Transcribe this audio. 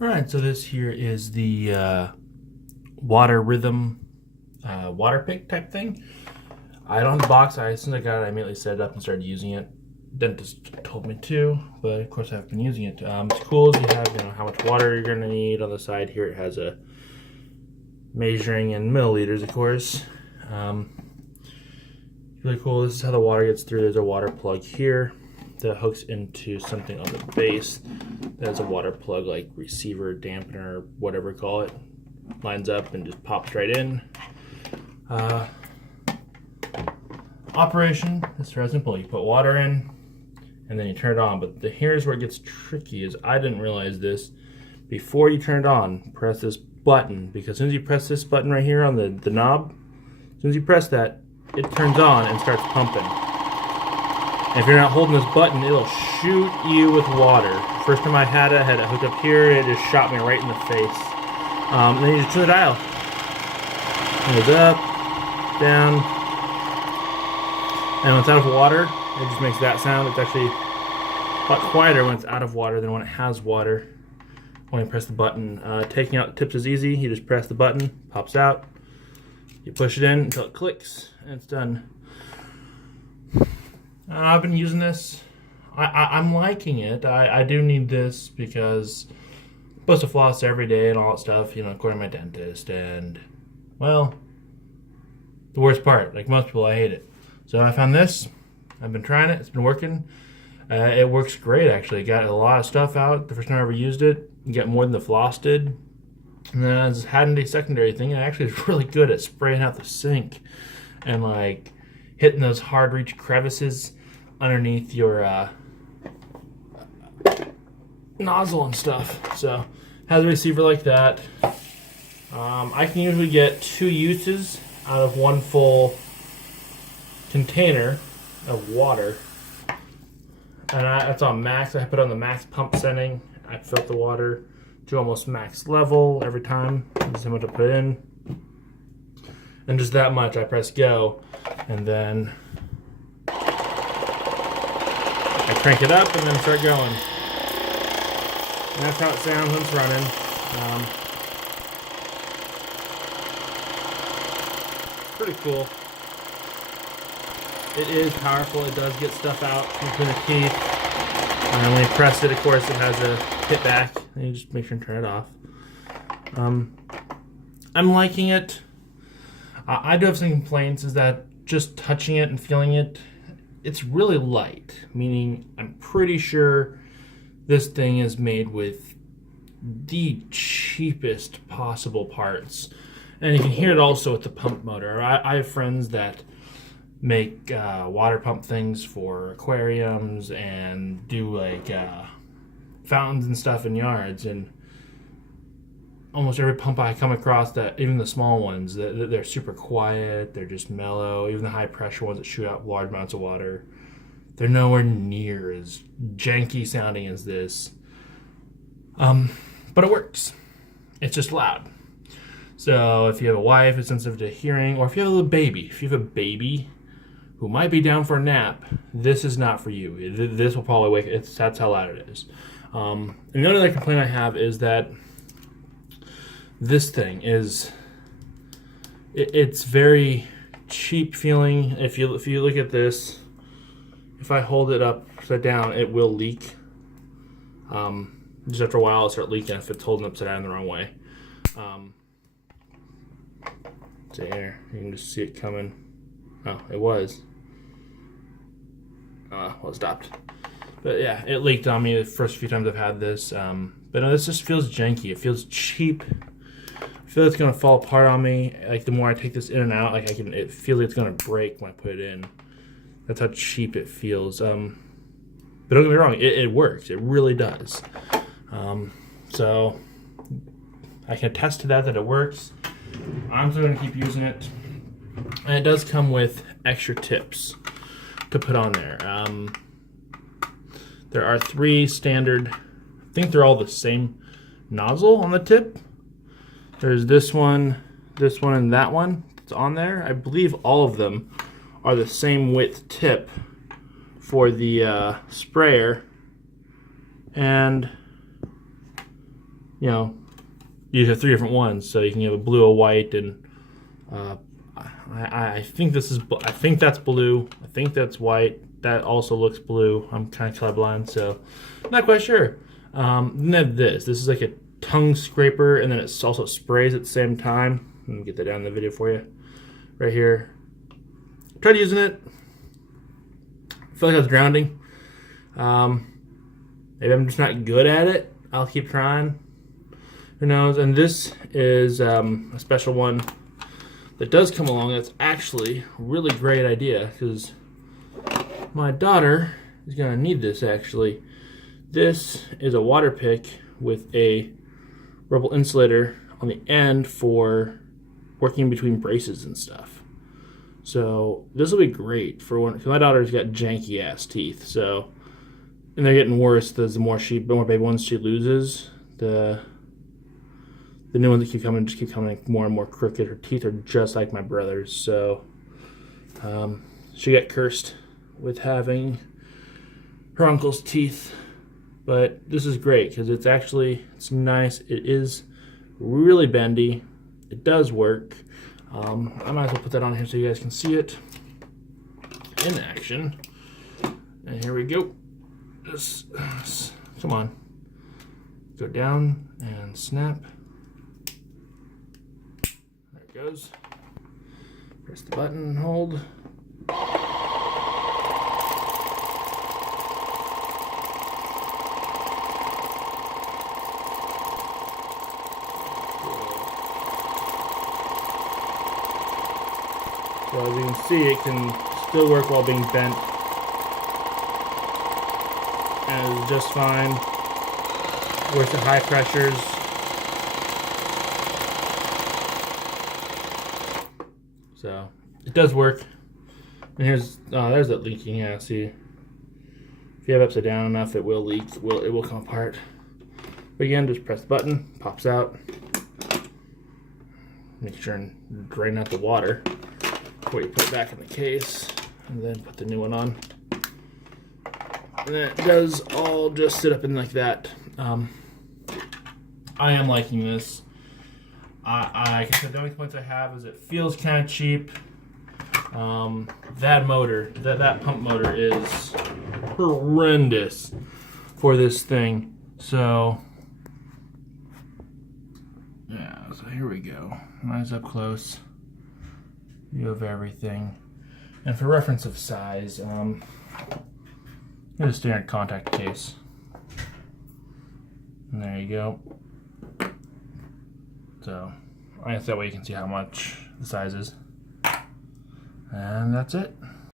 Alright, so this here is the Waterhythm water pick type thing. I don't have the box. As soon as I got it, I immediately set it up and started using it. Dentist told me to, but of course I've been using it. It's cool as you have, how much water you're going to need. On the side here it has a measuring in milliliters, of course. Really cool. This is how the water gets through. There's a water plug here that hooks into something on the base. That's a water plug, like receiver, dampener, whatever you call it. Lines up and just pops right in. Operation is very simple. You put water in and then you turn it on. But here's where it gets tricky, is I didn't realize this. Before you turn it on, press this button, because as soon as you press this button right here on the knob, as soon as you press that, it turns on and starts pumping. And if you're not holding this button, it'll shoot you with water. First time I had it hooked up here, it just shot me right in the face. And then you just turn the dial. It goes up, down, and when it's out of water, it just makes that sound. It's actually a lot quieter when it's out of water than when it has water. When you press the button, taking out the tips is easy. You just press the button, pops out. You push it in until it clicks, and it's done. I've been using this. I'm liking it. I do need this because I'm supposed to floss every day and all that stuff, according to my dentist. And, well, the worst part, like most people, I hate it. So I found this. I've been trying it. It's been working. It works great, actually. Got a lot of stuff out the first time I ever used it. You get more than the floss did. And then I had a secondary thing. It actually is really good at spraying out the sink and like hitting those hard reach crevices underneath your nozzle and stuff. So has a receiver like that. I can usually get 2 uses out of 1 full container of water, and that's on max. I put on the max pump setting. I fill the water to almost max level every time. Just how much I put in, and just that much. I press go, and then I crank it up and then start going. And that's how it sounds when it's running. Pretty cool. It is powerful. It does get stuff out between the teeth. And when you press it, of course, it has a hit back. And you just make sure and turn it off. I'm liking it. I do have some complaints, is that just touching it and feeling it, it's really light. Meaning, I'm pretty sure this thing is made with the cheapest possible parts. And you can hear it also with the pump motor. I have friends that make water pump things for aquariums and do like fountains and stuff in yards, and almost every pump I come across, that even the small ones, they're super quiet, they're just mellow. Even the high pressure ones that shoot out large amounts of water, they're nowhere near as janky sounding as this. But it works. It's just loud. So if you have a wife who's sensitive to hearing, or if you have a little baby, who might be down for a nap, this is not for you. This will probably wake it. That's how loud it is. And the only other complaint I have is that this thing is, it's very cheap feeling. If you look at this, if I hold it upside down, it will leak. Just after a while, it'll start leaking if it's holding upside down the wrong way. There, you can just see it coming. Oh, it was. Well, it stopped. But yeah, it leaked on me the first few times I've had this. But no, this just feels janky. It feels cheap. I feel it's gonna fall apart on me. Like the more I take this in and out, like it feels like it's gonna break when I put it in. That's how cheap it feels. But don't get me wrong, it works. It really does. So I can attest to that it works. I'm still gonna keep using it. And it does come with extra tips to put on there. There are 3 standard, I think they're all the same nozzle on the tip. There's this one, and that one that's on there. I believe all of them are the same width tip for the sprayer. And you know, you have 3 different ones, so you can have a blue, a white, and I think this is, I think that's blue. I think that's white. That also looks blue. I'm kind of colorblind, so not quite sure. Then I have this. This is like a tongue scraper, and then it also sprays at the same time. Let me get that down in the video for you. Right here. Tried using it. I feel like I was drowning. Maybe I'm just not good at it. I'll keep trying. Who knows? And this is a special one that does come along. That's actually a really great idea because my daughter is going to need this actually. This is a water pick with a rubber insulator on the end for working between braces and stuff. So this will be great for when, because my daughter's got janky ass teeth. So, and they're getting worse. The more baby ones she loses, the new ones that keep coming just keep coming more and more crooked. Her teeth are just like my brother's. So she got cursed with having her uncle's teeth. But this is great because it's nice. It is really bendy. It does work. I might as well put that on here so you guys can see it in action. And here we go. Come on. Go down and snap. There it goes. Press the button and hold. So as you can see, it can still work while being bent. And it's just fine. Works at high pressures. So it does work. And there's that leaking. Yeah, see, if you have it upside down enough, it will leak. It will come apart. But again, just press the button, pops out. Make sure and drain out the water before you put it back in the case, and then put the new one on. And then it does all just sit up in like that. I am liking this. I guess the only complaints I have is it feels kind of cheap. That motor, that pump motor is horrendous for this thing. So yeah, so here we go. Nice up close. View of everything. And for reference of size, here's a standard contact case. And there you go. So I guess that way you can see how much the size is. And that's it.